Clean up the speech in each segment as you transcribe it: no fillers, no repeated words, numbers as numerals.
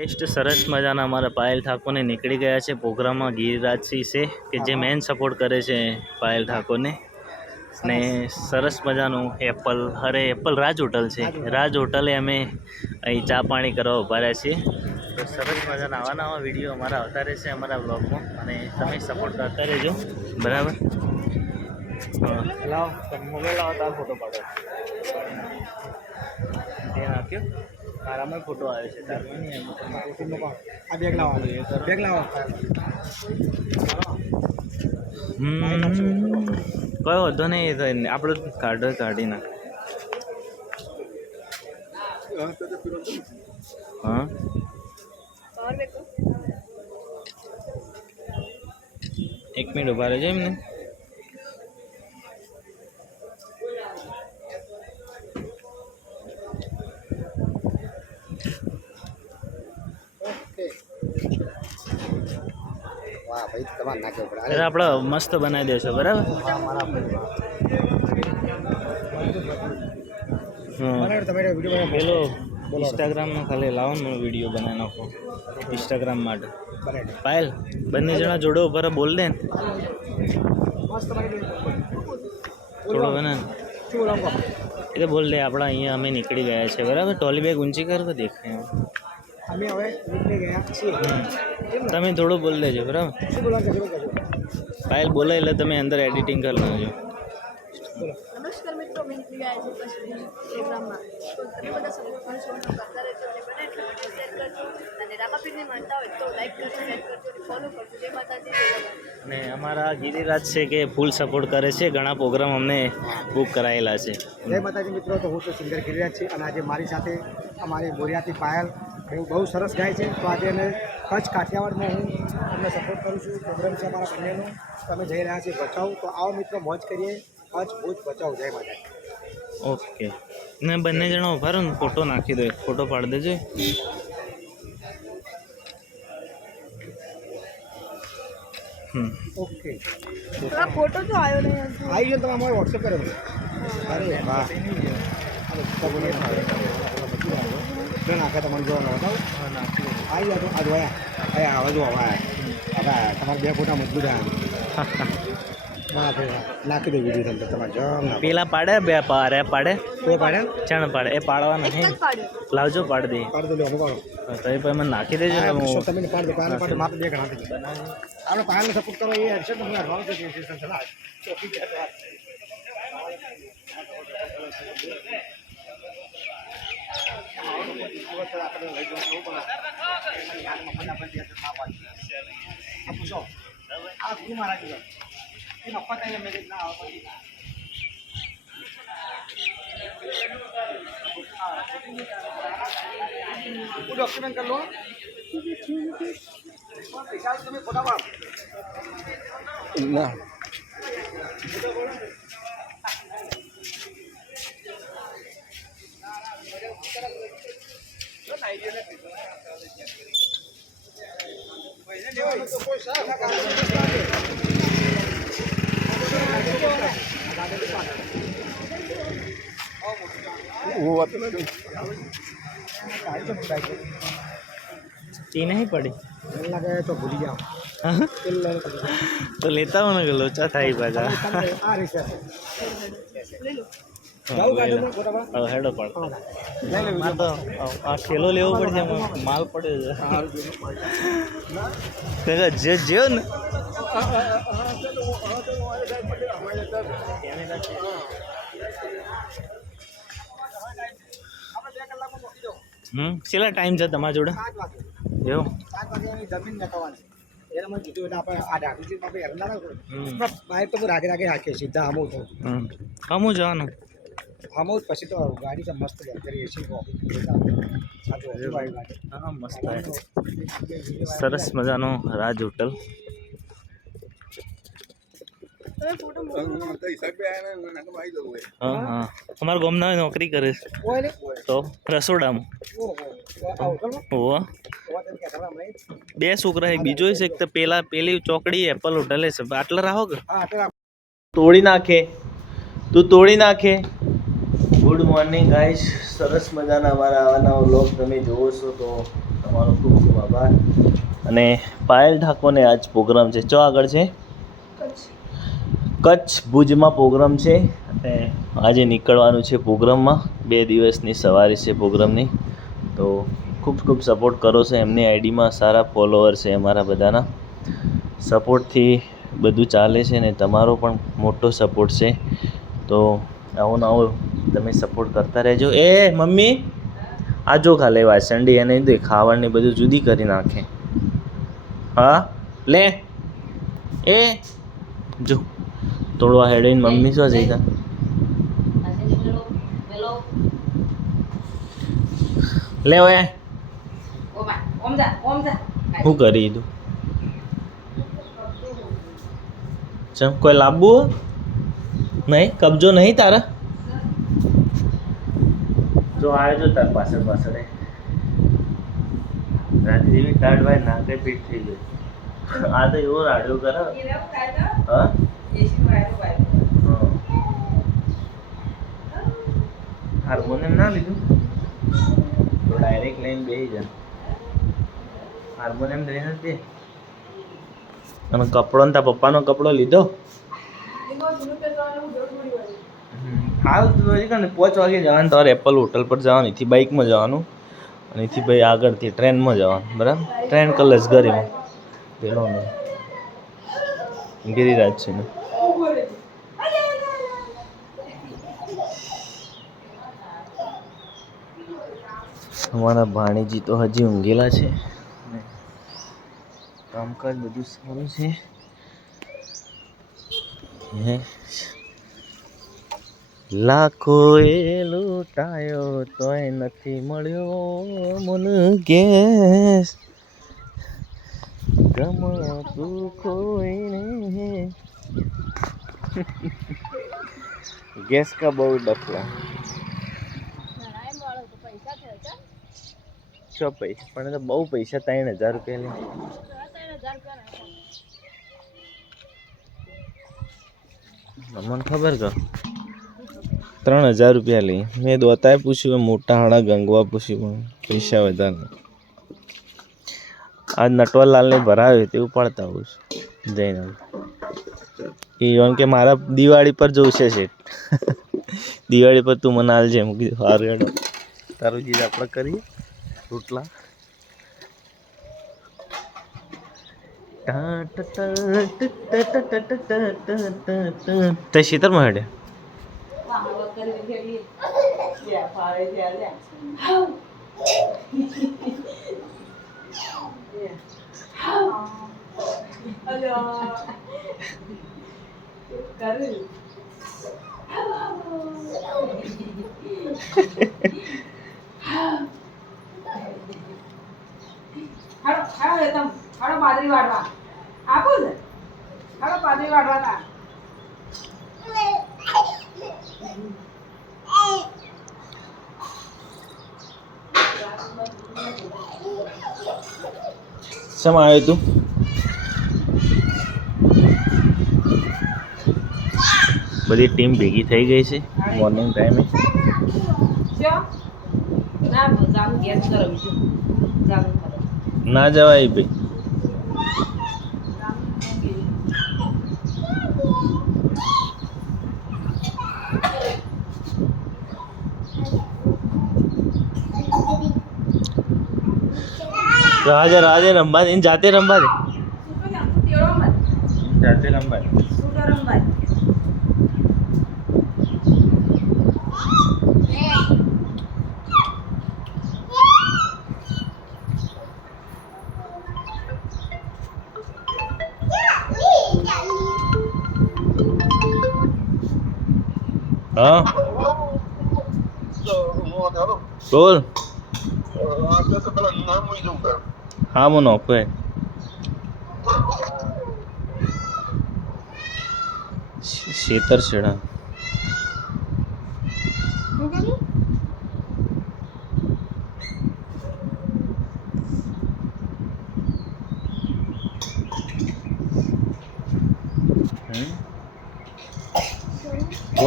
Test સરસ મજાના અમારા પાયલ ઠાકોરને નીકળી ગયા છે પ્રોગ્રામમાં ગિરિરાજસિંહ છે કે જે મેન સપોર્ટ કરે છે પાયલ ઠાકોરને ને સરસ મજાનું એપલ રાજ હોટલ છે રાજ હોટલે અમે અહીં ચા પાણી કરવા ઉભા રહ્યા છીએ તો સરસ મજાના નવા વિડીયો અમારા આવતા રહેશે અમારા બ્લોગમાં અને તમે સપોર્ટ કરતા રહેજો બરાબર મોબાઈલ આવતા ફોટો પાડો ત્યાં આપ્યો તારામાં ફોટો આવે છે તારમાં નહીં આ બેગ લાવો કયો વધો નહીં આપણે કાઢી નાખ હા એક મિનિટ ઉભા રહેજો એમને આપણે મસ્ત બનાવી દેશો બરાબર પેલો ઇન્સ્ટાગ્રામમાં ખાલી લાવો ને વિડીયો બનાવી નાખો ઇન્સ્ટાગ્રામ માટે પાયલ બંને જણા જોડો ઉપર બોલ દે થોડો બને એટલે બોલ દે આપણા અહીંયા અમે નીકળી ગયા છે બરાબર ટોલી બેગ ઊંચી કરો દેખાય અમે હવે નીકળી ગયા છીએ તમે થોડું બોલ દેજો બરાબર પાયલ બોલે એટલે તમે અંદર એડિટિંગ કરી નાખજો નમસ્કાર મિત્રો મેં નીકળી ગયા છે પ્રોગ્રામમાં તો તમે બધા સપોર્ટ કરશો કરતા રહેજો અને બને એટલું વિડીયો શેર કરજો અને રામાપીરને માનતા હોય તો લાઈક કરજો શેર કરજો અને ફોલો કરજો જય માતાજી ને અમારા ગિરિરાજ છે કે ફૂલ સપોર્ટ કરે છે ઘણા પ્રોગ્રામ અમને બુક કરાયેલા છે જય માતાજી મિત્રો તો હું તો સિંગર ગિરિરાજ છે અને આજે મારી સાથે અમારી બોરિયાતી પાયલ બહુ સરસ ગાય છે તો આજે અમે કચ્છ કાઠિયાવાડમાં હું અમને સપોર્ટ કરું છું પ્રોગ્રામ છે અમારા બંનેનો તમે જઈ રહ્યા છીએ ભચાઉ તો આવો મિત્રો મોજ કરીએ કચ્છ ભુજ ભચાઉ જય માતાજી ઓકે ને બંને જણા ઉભા રહો ને ફોટો નાખી દો ફોટો પાડી દેજો ઓકે ફોટો તો આવ્યો નહીં આવી ગયો તમે અમારે વોટ્સએપ કર્યો અરે વાહ નાખે તમારે જોવાનું બતાવો આવી ગયા તો આ જોયા હવે જો હવે તમારે બે ફોટા મજબૂત નાખી દે વિડીયો તમને તમારે જમ પેલા પાડે બે પાડે કોઈ પાડે ચણ પાડે એ પાડવા નહીં લાવજો પાડી દે પાડી દો અમે પાડો તો એ પછી મને નાખી દેજો ને હું તમે પાડી દો પાડે માત્ર બે ઘણા થઈ આપણે પાયાને સપોર્ટ કરો એ હશે તમને અડવાનું છે ચલા ચોકી જાય પૂછો આ ગુરુ મહારાજ એ નફા થાય મેં ના આવો ડોક્યુમેન્ટ कर लो पैसा तुम्हें फोटा पाड़ ना वो बात ची नहीं पड़ी लगे तो भूल गया तो लेता हूँ ना लोचा था ही बाजा हेडो पड़ तो आ खेलो लेवो पड़ जाए माल पड़े जे जो न કેટલા ટાઈમ છે તમારા જોડે એવું 7 વાગ્યાની જમીન નખાવાની એને મને કીધું એટલે આપણે આ ડાકુજી આપણે એમના ના બાઈક તો રાગે રાખીએ સીધા આમો તો આમું જવાનું આમો પછી તો ગાડી તો મસ્ત કરી એસી હા મસ્ત સરસ મજાનો રાજ હોટલ हाँ हमारे गाँव में नौकरी करे तो रसोड़ा બે છોકરા એક બીજો છે તો પેલી ચોકડી એપલ હોટલ છે આટલા રાહો કે તોડી નાખે તું તોડી નાખે ગુડ મોર્નિંગ ગાઈસ, સરસ મજાના અમારા આવા નવા વ્લોગ તમે જોવો છો તો તમારો ખૂબ ખૂબ આભાર. અને પાયલ ઠાકોરને આજ પ્રોગ્રામ છે, ચો આગળ છે કચ્છ ભુજમાં પ્રોગ્રામ છે. અને આજે નીકળવાનું છે પ્રોગ્રામમાં, 2 દિવસની સવારી છે પ્રોગ્રામની. તો ખૂબ ખૂબ સપોર્ટ કરો છો, એમની આઈડીમાં સારા ફોલોઅર છે અમારા બધાના. સપોર્ટથી બધું ચાલે છે ને તમારો પણ મોટો સપોર્ટ છે. તો આવો ને આવો તમે સપોર્ટ કરતા રહેજો. એ મમ્મી આ જો ખાલે વાસંડી એને દે ખાવાની બધું જુદી કરી નાખે. હા લે એ જો થોડું આ હેડોઈને મમ્મી શું જઈતા લે ઓય શું કરી તું ચમ કોઈ લાવવું નહીં? કબજો નહીં તારા? જો આવે જો તાર પાછળ પાછળ રાત્રિની ટાઢ ભાઈ નાકે પીઠ થઈ ગઈ. આ તો એવો રાડ્યો કરે. હા હાર્મોનિયમ ના લીધું તો ડાયરેક્ટ લઈને બેસી જા. હાર્મોનિયમ લઈને જ દે. અને કપડો ને તાર પપ્પાનો કપડો લીધો? હાલ તો 5 વાગે જવાનું, તારે એપલ હોટલ પર જવાનું, અહીંથી બાઇકમાં જવાનું અને અહીંથી ભાઈ આગળથી ટ્રેનમાં જવાનું. બરાબર? ટ્રેન કલર્સ ગરીમાં પેલો નહીં ગિરિરાજ છે ને. અમારા ભાણીજી તો હજી ઊંઘેલા છે. કામકાજ બધું સારું છે. લાખોએ લૂંટાયો તોય નથી મળ્યો મન ગેસ, ગમતું કોઈને. ગેસ કા બહુ ડફલા. છો પૈસા પણ તો બહુ પૈસા, 3000 રૂપિયા લે. મને ખબર કર 3000 રૂપિયા લઈ. મેં દોતાએ પૂછ્યું, મોટા હાડા ગંગવા પૂછ્યું, પૈસા વધારે. આજ નટવરલાલને ભરાવ્યો તે ઉપાડતા આવું છું જઈને. એ એમ કે મારા દિવાળી પર જોશે શેઠ. દિવાળી પર તું મને હાલજે. મૂકી દે સારું હેડો, તારું જીત આપણે કરીએ રોટલા. તે શીતળમાં હેડે બાજરી વાળવા આપું ને. હાલો બાજરી વાળવા. શેમ આવ્યો તું? બધી ટીમ ભેગી થઈ ગઈ છે મોર્નિંગ ટાઈમે. ના જવાય ભાઈ. રાજે રાજે રમવા દે, જાતે રમવા દે, જાતે રમવા દે. હા બોલ. હા હું નોખો હે શેતર છેડા.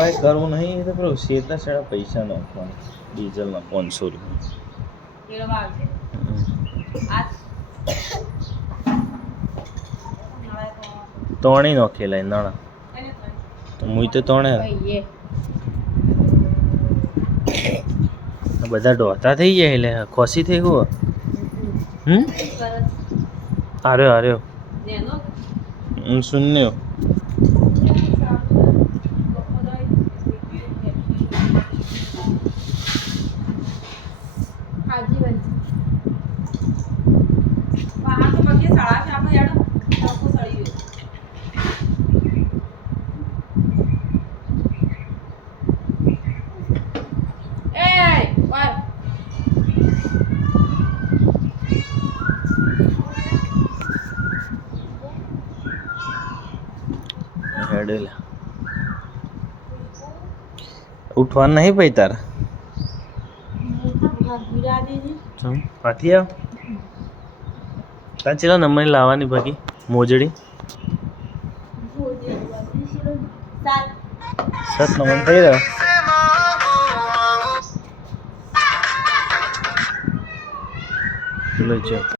કોઈ કરવું નહીં એ તો પેલું શેતા છેડા પૈસા નાખવાના ડીઝલના 500 રૂપિયા તોણી નોખેલા નાણા તો મુઈ તો તોણે બધા ડોતા થઈ જાય એટલે ખોસી થઈ ગયો આર્યો આર્યો હું શૂન્ય હેડેલા ઉઠવાનું નહીં ભાઈ તારે પાછી આવ તાર ચેલા નંબર લાવવાની બાકી મોજડી 7 નંબર થઈ રહ્યો ચલો